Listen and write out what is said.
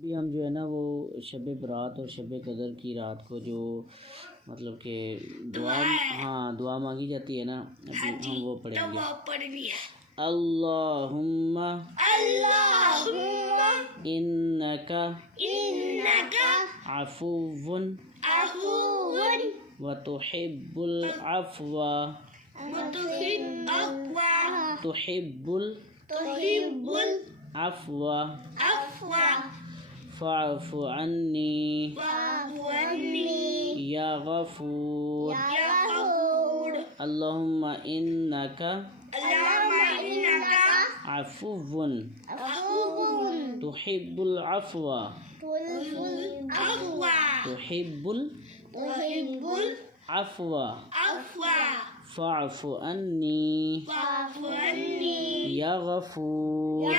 अभी हम जो है ना वो शब बरात और शब कदर की रात को जो मतलब कि दुआ मांगी जाती है ना, अभी हम वो पढ़ेंगे। अल्लाहुम्मा इन्नका अफुव्वुन व तुहिब्बुल अफ़्वा फ़अफ़ु अन्नी या गफ़ूर। अल्लाहुम्मा इन्नका अफुव्वुन तुहिब्बुल अफ़्वा फ़अफ़ु अन्नी या गफ़ूर।